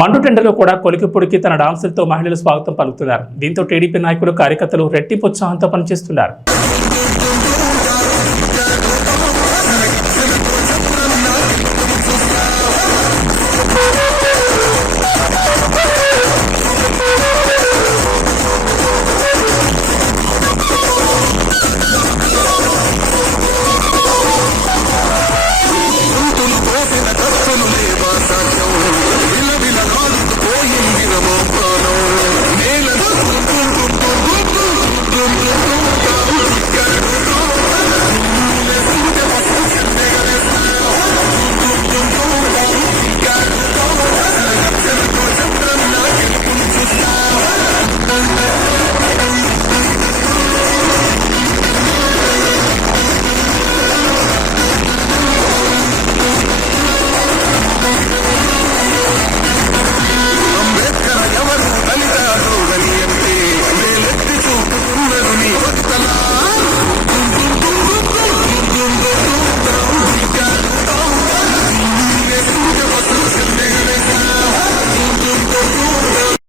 మండుటెండలో కూడా కొలికి పొడికి తన డాన్సులతో మహిళలు స్వాగతం పలుకుతున్నారు. దీంతో టీడీపీ నాయకులు కార్యకర్తలు రెట్టింపు ఉత్సాహంతో పనిచేస్తున్నారు.